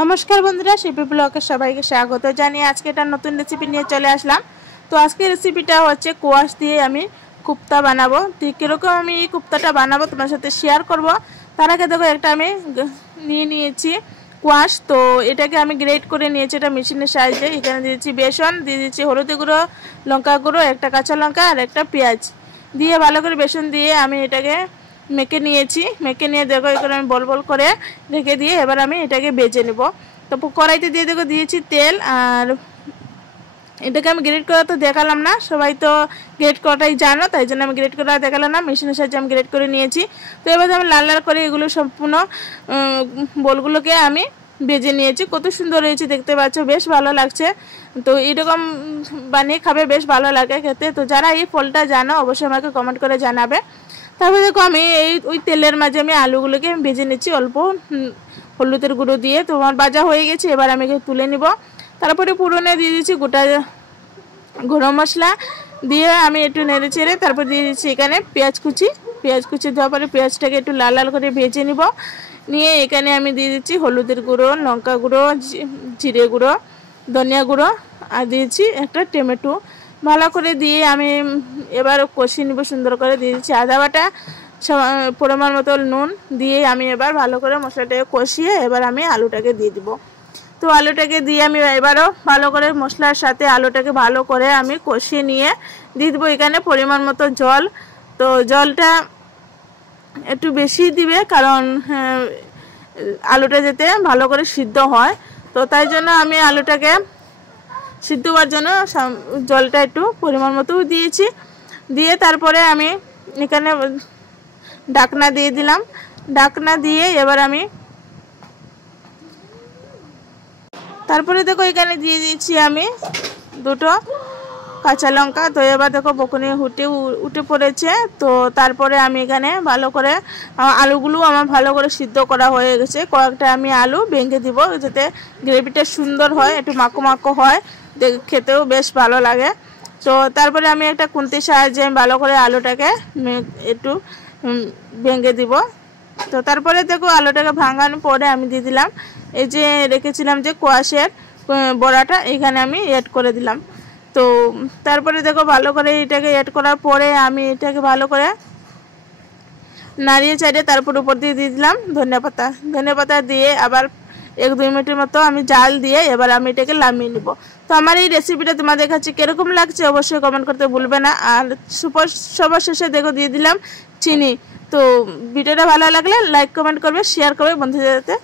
নমস্কার বন্ধুরা, শিল্পী ব্লগে সবাইকে স্বাগত জানিয়ে আজকে একটা নতুন রেসিপি নিয়ে চলে আসলাম। তো আজকে রেসিপিটা হচ্ছে কোয়াশ দিয়ে আমি কুপ্তা বানাবো। তো কীরকম আমি এই কুপ্তাটা বানাবো তোমার সাথে শেয়ার করব। তার আগে দেখো একটা আমি নিয়েছি কোয়াশ। তো এটাকে আমি গ্রেট করে নিয়েছি, এটা মেশিনের সাহায্যে। এখানে দিয়েছি বেসন, দিয়ে দিচ্ছি হলুদ গুঁড়ো, লঙ্কা গুঁড়ো, একটা কাঁচা লঙ্কা আর একটা পেঁয়াজ দিয়ে ভালো করে বেসন দিয়ে আমি এটাকে মেখে নিয়েছি। মেখে নিয়ে দেখো এখানে আমি বল বল করে রেখে দিয়ে এবার আমি এটাকে বেজে নেব। তো কড়াইতে দিয়ে দেখো দিয়েছি তেল, আর এটাকে আমি গ্রেট করা তো দেখালাম না, সবাই তো গ্রেট করাটাই জানো, তাই জন্য আমি গ্রেট করা দেখালাম না। মেশিনের সাহায্যে আমি গ্রেট করে নিয়েছি। তো এবার আমি লাল লাল করে এগুলো সম্পূর্ণ বলগুলোকে আমি বেজে নিয়েছি। কত সুন্দর হয়েছে দেখতে পাচ্ছ, বেশ ভালো লাগছে। তো এরকম বানিয়ে খাবে, বেশ ভালো লাগে খেতে। তো যারা এই ফলটা জানো অবশ্যই আমাকে কমেন্ট করে জানাবে। তারপরে দেখো আমি ওই তেলের মাঝে আমি আলুগুলোকে ভেজে নিচ্ছি অল্প হলুদের গুঁড়ো দিয়ে। তো আমার ভাজা হয়ে গেছে, এবার আমি তুলে নিব। তারপরে পুরনে দিয়ে দিচ্ছি গোটা গরম মশলা দিয়ে আমি একটু নেড়ে চেড়ে তারপর দিয়ে দিচ্ছি এখানে পেঁয়াজ কুচি দেওয়ার পরে পেঁয়াজটাকে একটু লাল লাল করে ভেজে নিব। নিয়ে এখানে আমি দিয়ে দিচ্ছি হলুদের গুঁড়ো, লঙ্কা গুঁড়ো, জিরে গুঁড়ো, ধনিয়া গুঁড়ো আর দিয়েছি একটা টমেটো। ভালো করে দিয়ে আমি এবার কষিয়ে নিব সুন্দর করে। দিয়ে দিচ্ছি আদা বাটা, পরিমাণ মতো নুন দিয়ে আমি এবার ভালো করে মশলাটাকে কষিয়ে এবার আমি আলুটাকে দিয়ে দিব। তো আলুটাকে দিয়ে আমি এবারও ভালো করে মশলার সাথে আলুটাকে ভালো করে আমি কষিয়ে নিয়ে দিয়ে দেবো এখানে পরিমাণ মতো জল। তো জলটা একটু বেশি দিবে, কারণ আলুটা যাতে ভালো করে সিদ্ধ হয়। তো তাই জন্য আমি আলুটাকে সিদ্ধ হওয়ার জন্য জলটা একটু পরিমাণ মতো দিয়েছি। দিয়ে তারপরে আমি এখানে ঢাকনা দিয়ে দিলাম। ঢাকনা দিয়ে এবার আমি তারপরে দেখো এখানে দিয়ে দিচ্ছি আমি দুটো কাঁচা লঙ্কা। তো এবার দেখো বকুনি উঠে পড়েছে। তো তারপরে আমি এখানে ভালো করে আলুগুলো আমার ভালো করে সিদ্ধ করা হয়ে গেছে। কয়েকটা আমি আলু ভেঙে দিব যাতে গ্রেভিটা সুন্দর হয়, একটু মাখো মাখো হয়, খেতেও বেশ ভালো লাগে। তো তারপরে আমি একটা খুন্তির সাহায্যে আমি ভালো করে আলুটাকে একটু ভেঙে দিব। তো তারপরে দেখো আলুটাকে ভাঙানোর পরে আমি দিয়ে দিলাম এই যে রেখেছিলাম যে কোয়াশের বড়াটা, এখানে আমি অ্যাড করে দিলাম। তো তারপরে দেখো ভালো করে এটাকে অ্যাড করার পরে আমি এটাকে ভালো করে নাড়িয়ে চাড়িয়ে তারপর উপর দিয়ে দিলাম ধনিয়া পাতা দিয়ে আবার 1-2 মিনিটের মতো আমি জাল দিয়ে এবার আমি এটাকে নামিয়ে নিব। তো আমার এই রেসিপিটা তোমাদের কাছে কিরকম লাগছে অবশ্যই কমেন্ট করতে ভুলবে না। আর সবার শেষে দেখো দিয়ে দিলাম চিনি। তো ভিডিওটা ভালো লাগলে লাইক কমেন্ট করবে, শেয়ার করবে বন্ধুদের সাথে।